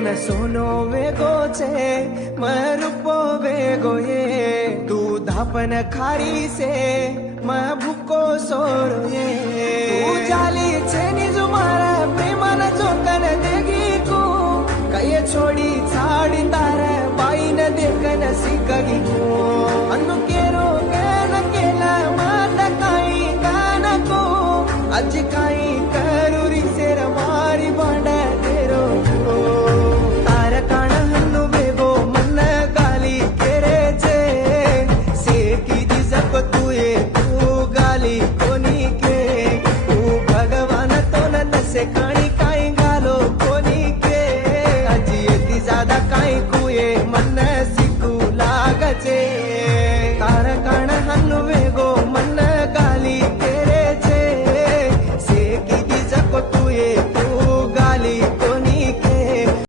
न सोनो वेगो छे मैं रूपो वेगो ये तू धापन खारी से मैं भूको सोरो ये तू जाली छे निज मारा प्रेमन जोकन देगी को कये छोड़ी छाड़ी तारे बाई न देखन सीखगी को